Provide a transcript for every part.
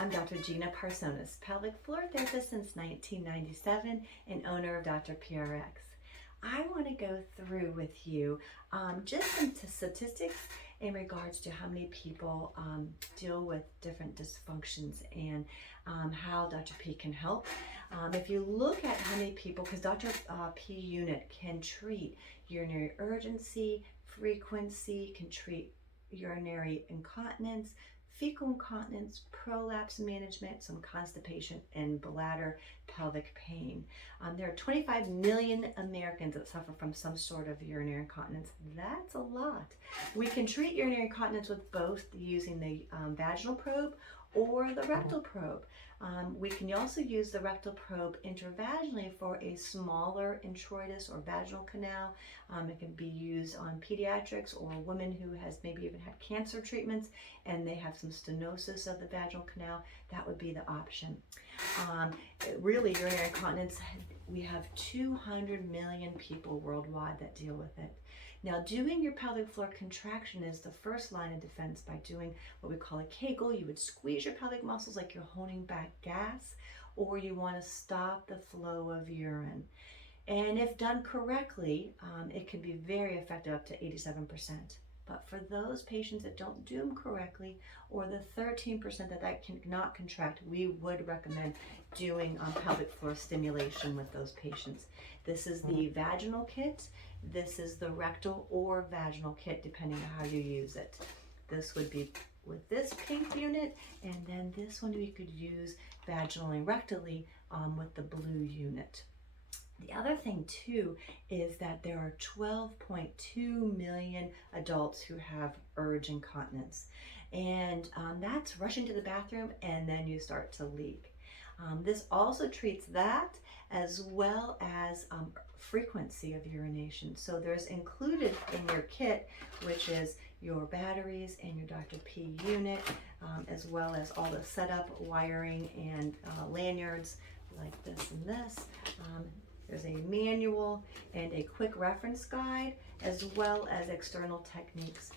I'm Dr. Gina Parsonis, pelvic floor therapist since 1997 and owner of DrPRx. I want to go through with you just some statistics in regards to how many people deal with different dysfunctions and how Dr. P can help. If you look at how many people, because Dr. P unit can treat urinary urgency, frequency, can treat urinary incontinence, fecal incontinence, prolapse management, some constipation, and bladder pelvic pain. There are 25 million Americans that suffer from some sort of urinary incontinence. That's a lot. We can treat urinary incontinence with both using the vaginal probe or the rectal probe. We can also use the rectal probe intravaginally for a smaller introitus or vaginal canal. It can be used on pediatrics or women who has maybe even had cancer treatments and they have some stenosis of the vaginal canal. That would be the option. Really, urinary incontinence, we have 200 million people worldwide that deal with it. Now, doing your pelvic floor contraction is the first line of defense by doing what we call a Kegel. You would squeeze your pelvic muscles like you're holding back gas, or you want to stop the flow of urine. And if done correctly, it can be very effective, up to 87%. But for those patients that don't do them correctly, or the 13% that cannot contract, we would recommend doing pelvic floor stimulation with those patients. This is the vaginal kit. This is the rectal or vaginal kit, depending on how you use it. This would be with this pink unit, and then this one we could use vaginally and rectally with the blue unit. The other thing too is that there are 12.2 million adults who have urge incontinence, and that's rushing to the bathroom and then you start to leak. This also treats that as well as frequency of urination. So there's included in your kit, which is your batteries and your Dr. P unit, as well as all the setup, wiring, and lanyards like this and this. There's a manual and a quick reference guide, as well as external techniques.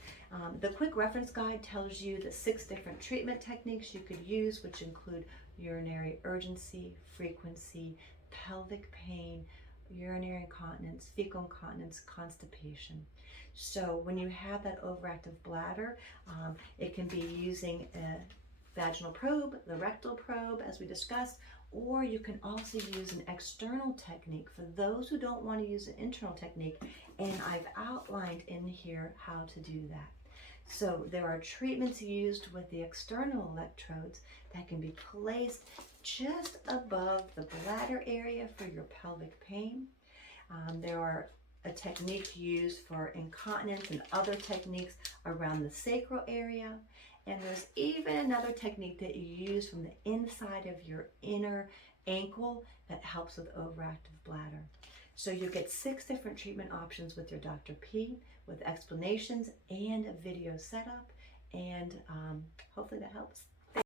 The quick reference guide tells you the 6 different treatment techniques you could use, which include urinary urgency, frequency, pelvic pain, urinary incontinence, fecal incontinence, constipation. So when you have that overactive bladder, it can be using a vaginal probe, the rectal probe, as we discussed, or you can also use an external technique for those who don't want to use an internal technique, and I've outlined in here how to do that. So there are treatments used with the external electrodes that can be placed just above the bladder area for your pelvic pain. There are a technique used for incontinence and other techniques around the sacral area. And there's even another technique that you use from the inside of your inner ankle that helps with overactive bladder. So you get 6 different treatment options with your Dr. P, with explanations and a video setup, and hopefully that helps.